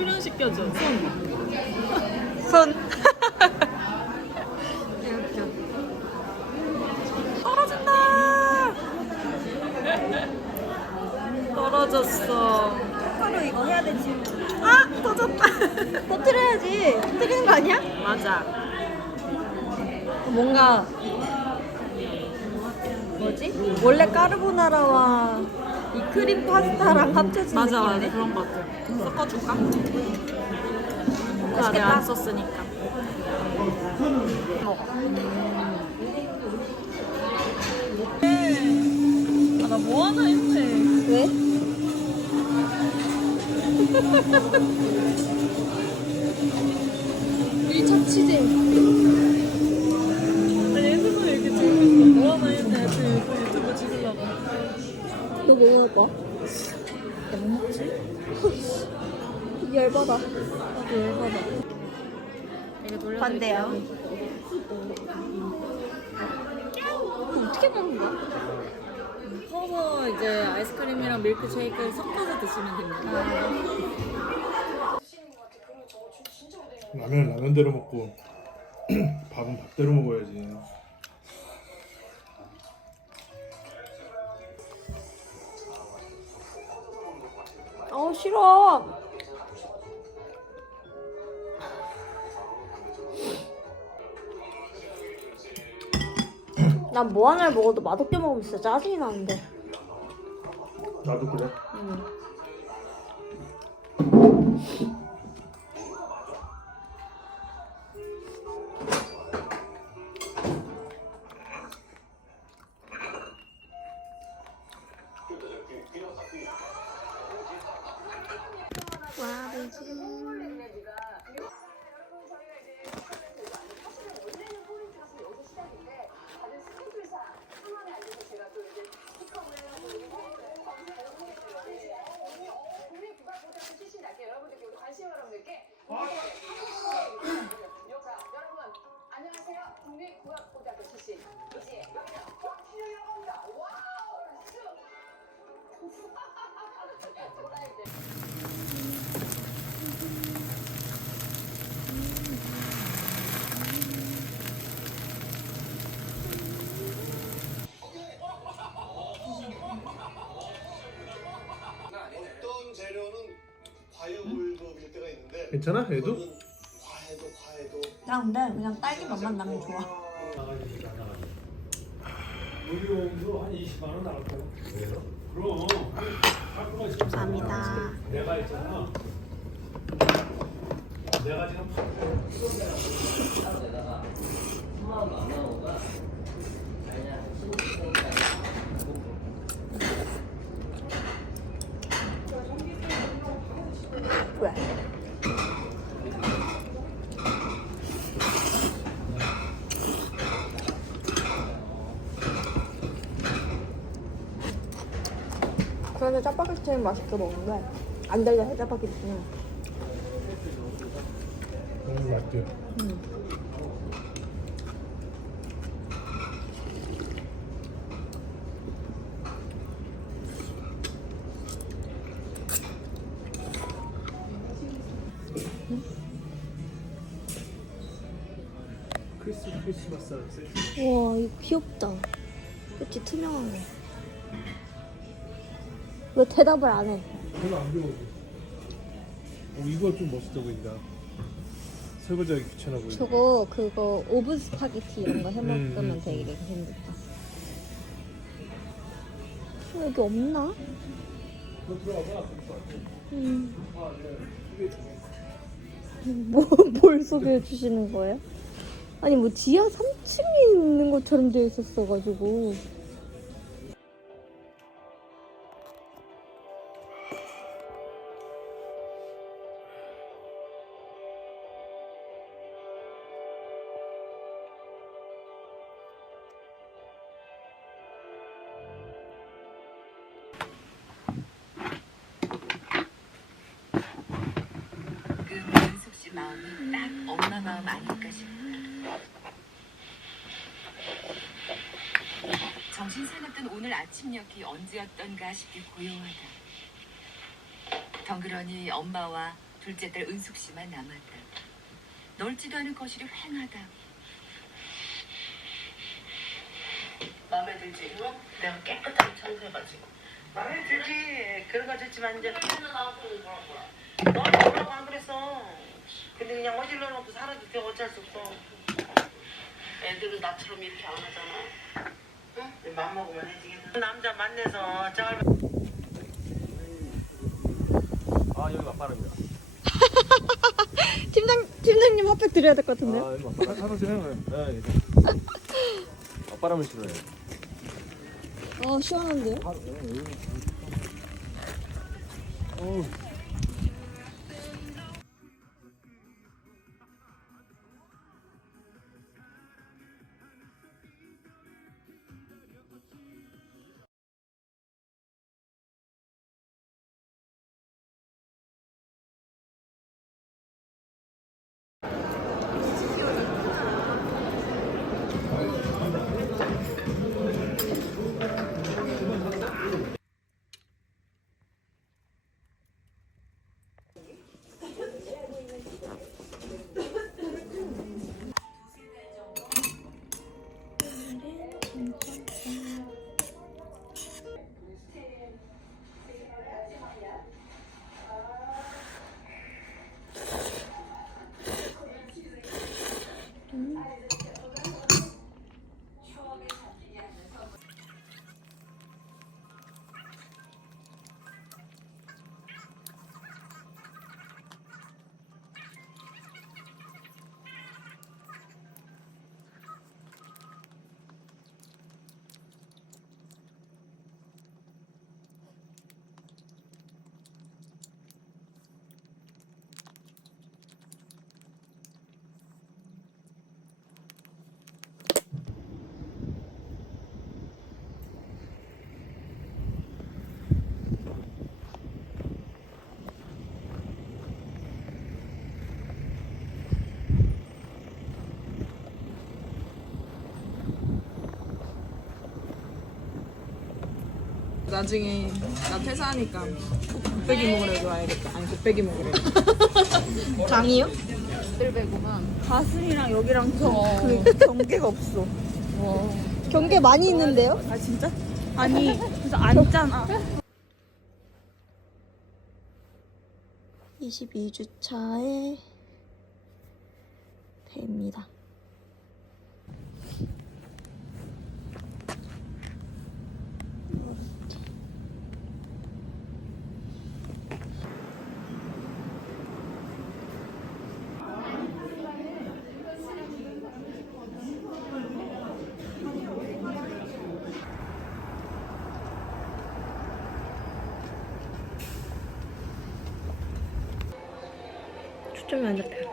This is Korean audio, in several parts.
수련시켜줘 손 손. 떨어진다. 떨어졌어. 하루 이거 해야 되지. 아, 터졌다. 터트려야지. 터트리는 거 아니야? 맞아. 뭔가 뭐지? 원래 까르보나라와 이 크림 파스타랑 합쳐진 맞아, 맞아. 느낌이네. 그런 것 같아. 섞어줄까? 그 안에 맛있겠다. 안 썼으니까. 먹어. 아, 나 뭐 하나 했네. 왜? 먹어? 뭐 먹지? 열받아. 나도 열받아. 이거 돌려드릴게요. 반대요. 어떻게 먹는 거야? 퍼서 이제 아이스크림이랑 밀크 쉐이크 섞어서 드시면 됩니다. 라면 라면대로 먹고 밥은 밥대로 먹어야지. 아 싫어. 난 뭐 하나를 먹어도 맛없게 먹으면 진짜 짜증이 나는데. 나도 그래. 안 괜찮아? 얘도? 나 근데 그냥 딸기 맛만 나면 좋아. 무료용도 한 20만 원 거야. 왜요? 그럼. 감사합니다. 내가 있잖아. 내가 지금 왜? 그런데 짜파게티 는 맛있게 먹는데 안 달려서 짜파게티는 너무 맛있지. 크 왜 대답을 안 해? 별로 안 배워도. 어, 이거 좀 멋있어 보인다. 설거지하기 귀찮아 보인다. 저거 그거 오븐 스파게티 이런 거 해먹으면 음, 음, 되게 재밌다 어, 여기 없나? 너 들어가봐. 음. 뭐, 뭘 소개해 주시는 거예요? 아니 뭐 지하 3층에 있는 것처럼 되어 있었어가지고 씨 마음이 딱 엄마 마음 아닐까 싶어요. 정신 사납던 오늘 아침녘이 언제였던가 싶게 고요하다. 덩그러니 엄마와 둘째 딸 은숙 씨만 남았다. 넓지도 않은 거실이 휑하다. 마음에 들지? 응? 내가 깨끗하게 청소해가지고. 마음에 들지. 그런 거 좋지만 이제. 너는 뭐라고 안 그랬어. 돼. 어쩔 수 없어. 애들은 나처럼 이렇게 안 하잖아. 응? 내맘 먹으면 해지겠다. 남자 만나서 저아 여기 맞바람이야. 팀장 팀장님 핫팩 드려야 될 것 같은데요? 아 여기 맞바람. 하나 싫어요. 네. 맞바람을 싫어해. 아 시원한데요? 어 나중에 나 퇴사하니까 꼭 곱빼기 먹으러 와야겠다. 아니 곱빼기 먹으래. 장이요? 뜰배구만. 가슴이랑 여기랑 경, 그 경계가 없어. 경계 많이 있는데요? 아 진짜? 아니 그래서 앉잖아. 22주차의 배입니다. 초점이 안 잡혀요.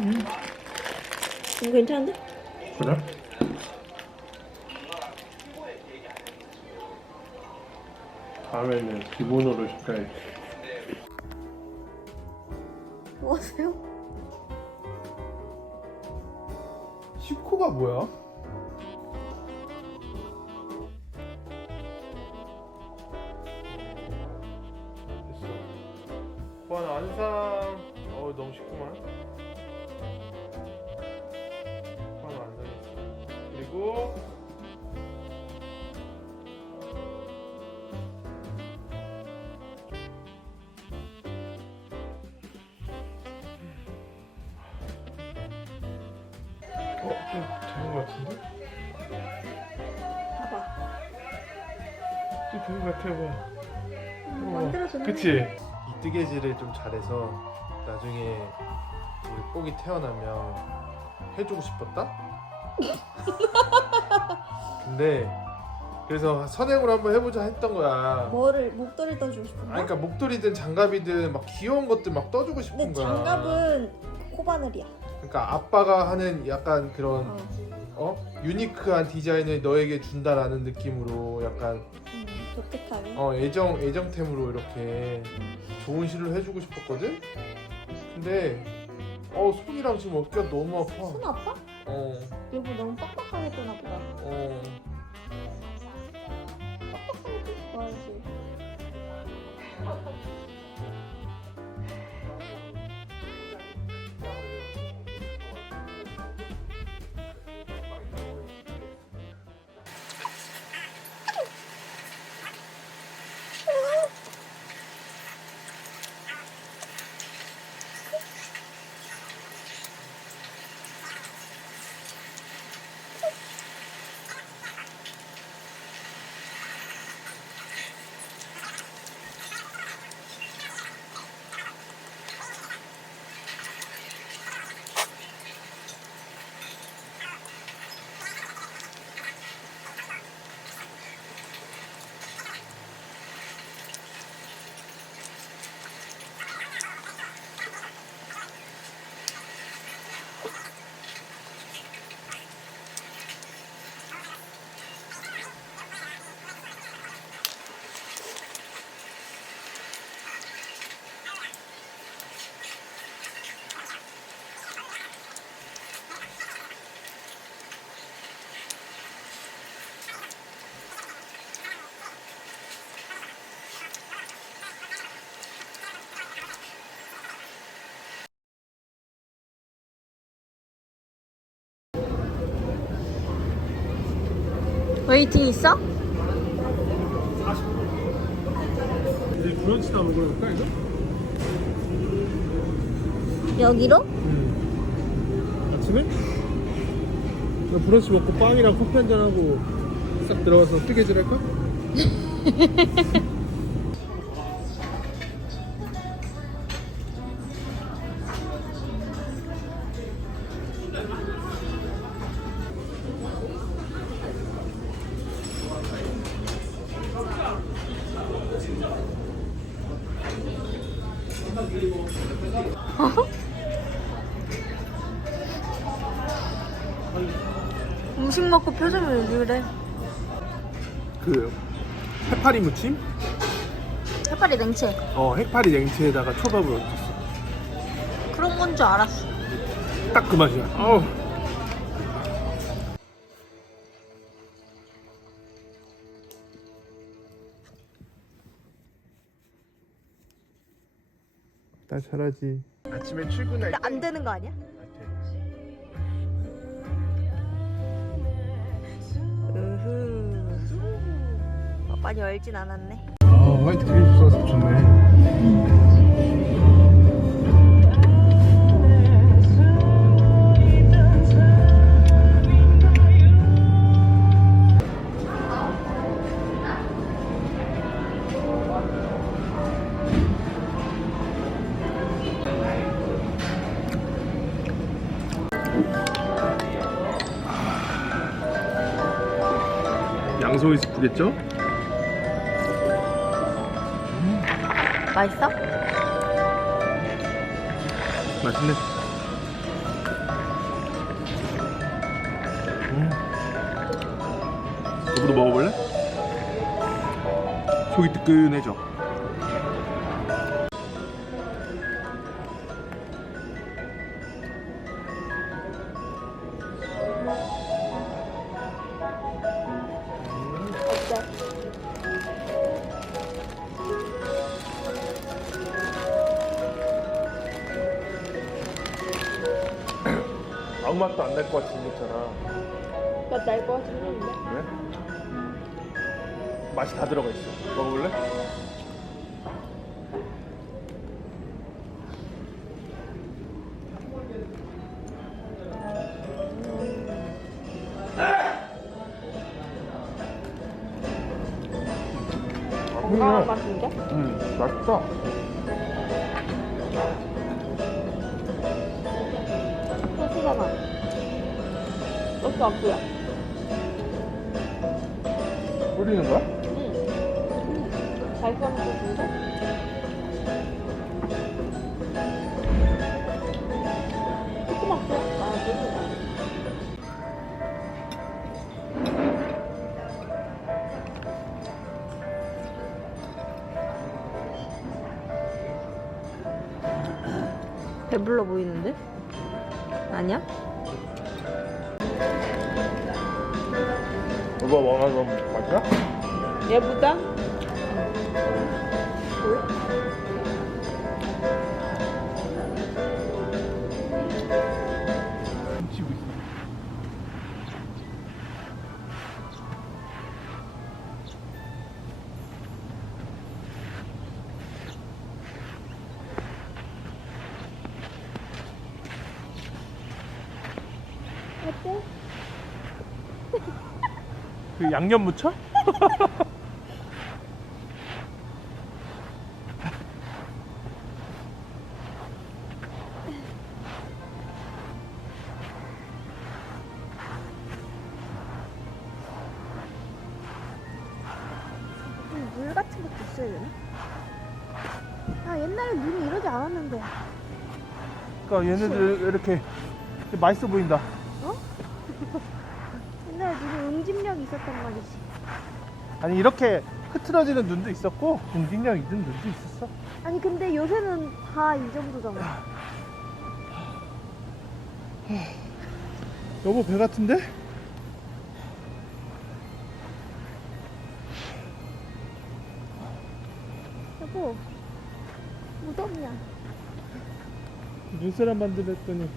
음. 이거 괜찮은데? 그래? 다음에는 기본으로 시켜야지. 뭐 하세요? 시코가 뭐야? 보안 안상. 어 너무 쉽구만. 보안 안상했어. 그리고 어, 좀된것 같은데? 봐봐. 좀된것 같아 봐. 어, 만들어줬네. 그치? 이 뜨개질을 좀 잘해서 나중에 우리 뽕이 태어나면 해주고 싶었다? 근데 그래서 선행으로 한번 해보자 했던 거야. 뭐를 목도리 떠주고 싶은 아니, 거야? 그러니까 목도리든 장갑이든 막 귀여운 것들 막 떠주고 싶은 근데 거야. 장갑은 코바늘이야. 그러니까 아빠가 하는 약간 그런 어. 어 유니크한 디자인을 너에게 준다라는 느낌으로 약간 음, 깨끗하게. 어 애정 애정템으로 이렇게 좋은 시를 해주고 싶었거든. 근데 어 손이랑 지금 어깨가 너무 아파. 손 아파? 어 여보 너무 빡빡하게 뜨나 보다. 어. 빡빡하게 뜨지 말지. 웨이팅 있어? 이제 브런치나 먹으러 갈까 이거? 여기로? 아침에? 나 브런치 먹고 빵이랑 커피 한잔 하고 싹 들어가서 뜨개질 할까? 표정이 왜 그래? 그 해파리 무침? 해파리 냉채. 어 해파리 냉채에다가 초밥을 얹었어 그런 건 줄 알았어. 딱 그 맛이야 어우 나 잘하지 아침에 출근할 때안 되는 거 아니야? 많이 얼진 않았네. 아 화이트 크림 소스 좋네 양송이 스프겠죠? 맛있어? 맛있네. 음. 너도 먹어볼래? 속이 뜨끈해져. 아무 맛도 안 날 것 같이 생겼잖아. 나날거 같은데? 그래? 맛이 다 들어가 있어. 먹어볼래? 건강한 맛인데? 음, 맛있다. 소스 없고요. 뿌리는 거야? 잘 써는 소스인데? 조그맣고요? 아. 배불러 보이는데? 아니야? 오빠 원하는 맛이야? 얘보다 양념 무쳐? 좀물 같은 것도 있어야 되나? 아 옛날에 눈이 이러지 않았는데 그러니까 얘네들 이렇게 맛있어 보인다. 옛날에 눈이 응집력이 있었단 말이지. 아니 이렇게 흐트러지는 눈도 있었고 응징력 있는 눈도 있었어. 아니 근데 요새는 다 이 정도잖아. 여보 배 같은데? 여보 무덤이야. 눈사람 만들었더니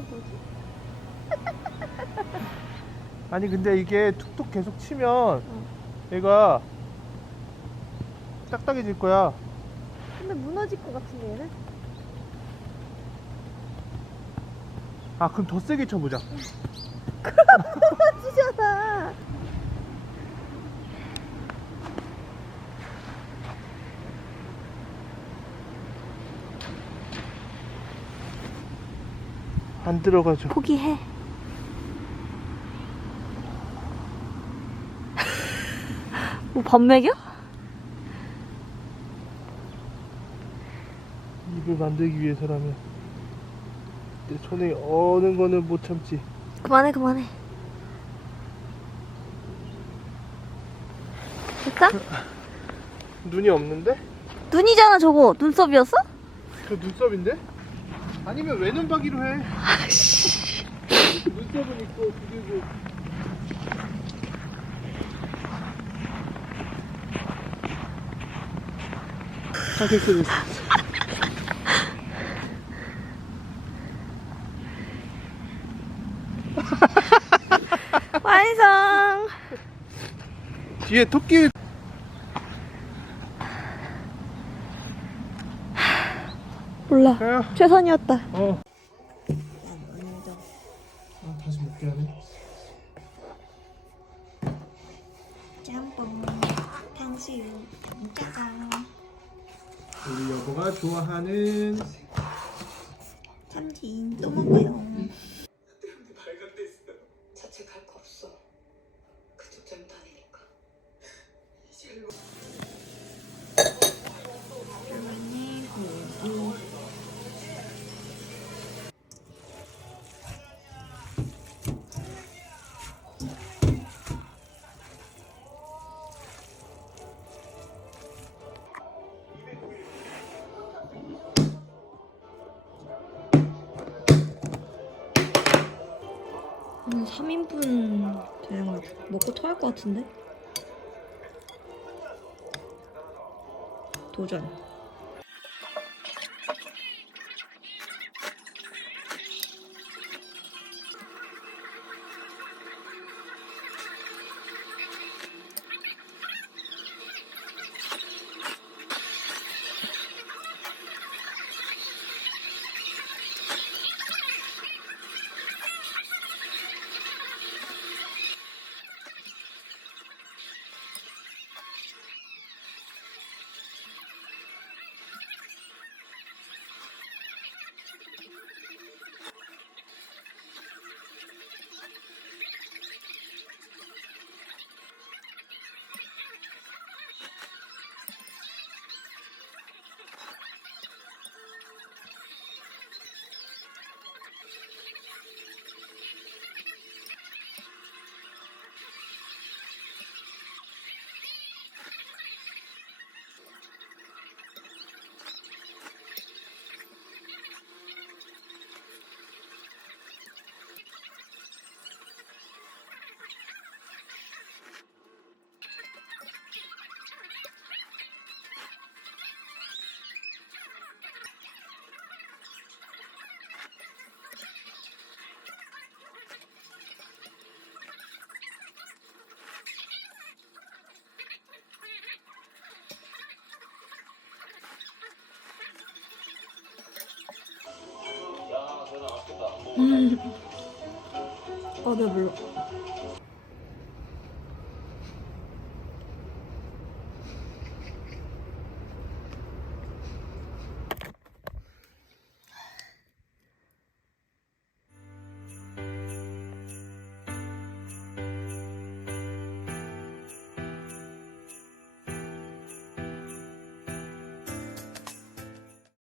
이게 뭐지? 아니 근데 이게 툭툭 계속 치면 얘가 딱딱해질 거야. 근데 무너질 것 같은데 얘는? 아 그럼 더 세게 쳐보자. 무너지잖아 안 들어가죠. 포기해 뭐 밥 먹여? 입을 만들기 위해서라면 내 손에 어는 거는 못 참지. 그만해 그만해 됐어? 눈이 없는데? 눈이잖아 저거 눈썹이었어? 그 눈썹인데? 아니면 외눈박이로 해. 눈썹은 있고 그리고 아 됐어 됐어. 완성 뒤에 토끼 몰라 가요. 최선이었다 어. 아 다시 먹게 하네. 짬뽕 탕수육 장짜장 우리 여보가 좋아하는 참진 또 먹어요 자책할 거 없어. 그쪽 아니니까. 한 3인분 되는 거 먹고 토할 것 같은데? 도전 아 배불러